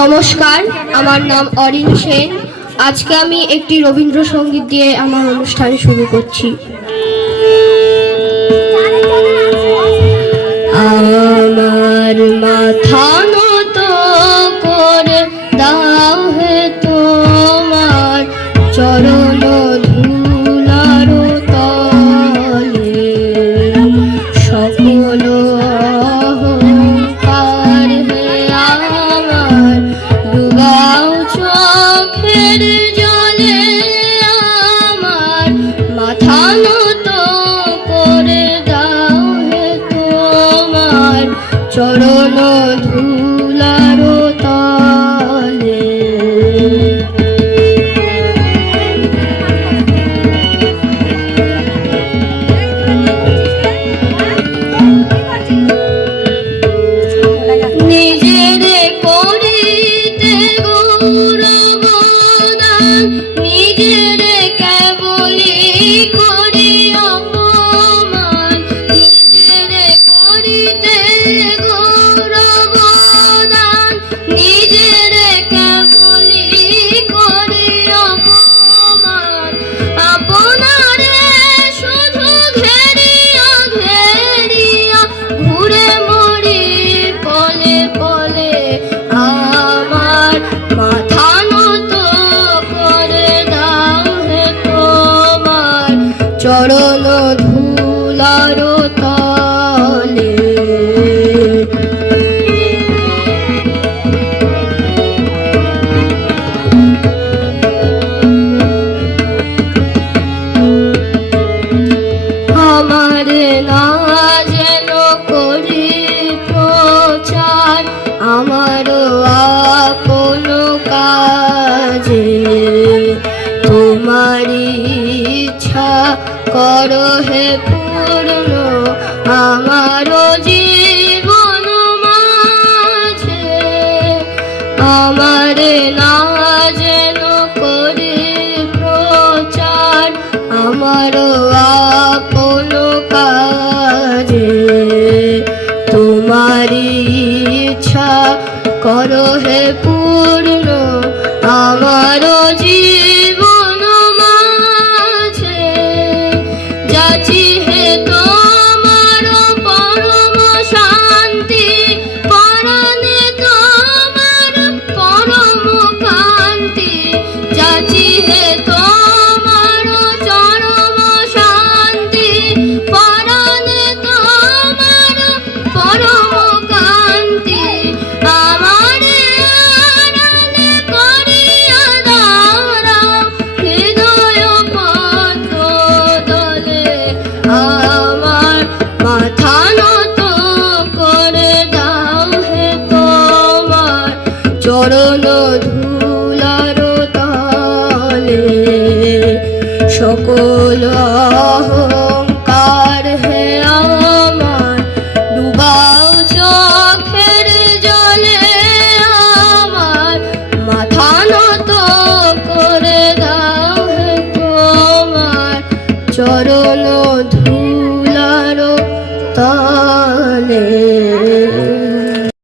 নমস্কার, আমার নাম অরিন সেন। আজকে আমি একটি রবীন্দ্রসঙ্গীত দিয়ে আমার অনুষ্ঠান শুরু করছি। আমার মাথা নত করে দাও হে তোমার চরণ ধুলার তলে, সকল অহংকার হে আমার ডুবাও চোখের জলে। আমার মাথা নত করে দাও হে তোমার চরণ ধুলার তলে। নিজেরে করিতে গৌরবদান, নিজেরে কেবলি করি অপমান। নিজেরে করিতে গৌরবদান, নিজেরে কেবলি করি অপমান। আপনারে শুধু ঘেরিয়া ঘেরিয়া ঘুরে মরি পলে পলে। আমার মাথা নত করে দাও হে তোমার চরণ ধুলার তলে। আমার না যেন করি প্রচার আমার আপন কাজে, তোমারি ইচ্ছা করো হে পূর্ণ আমার জীবন মাঝে। আমার না যেন করি প্রচার আমার আপন কাজে, তোমারি ইচ্ছা করো হে পূর্ণ আমার জীবন মাঝে। যাচি হে তোমার পরম শান্তি, পরাণে তোমার পরম কান্তি। যাচি হে তোমার চরম শান্তি, পরাণে তোমার পরম কান্তি। আমারে আড়ালে করিয়া দাঁড়াও হৃদয় পদ্ম দলে। আমার মাথা নত করে দাও হে তোমার চরণ ধুলার তলে। সকল অহংকার হে আমার ডুবাও চোখের জলে। আমার মাথা নত করে দাও হে তোমার চরণ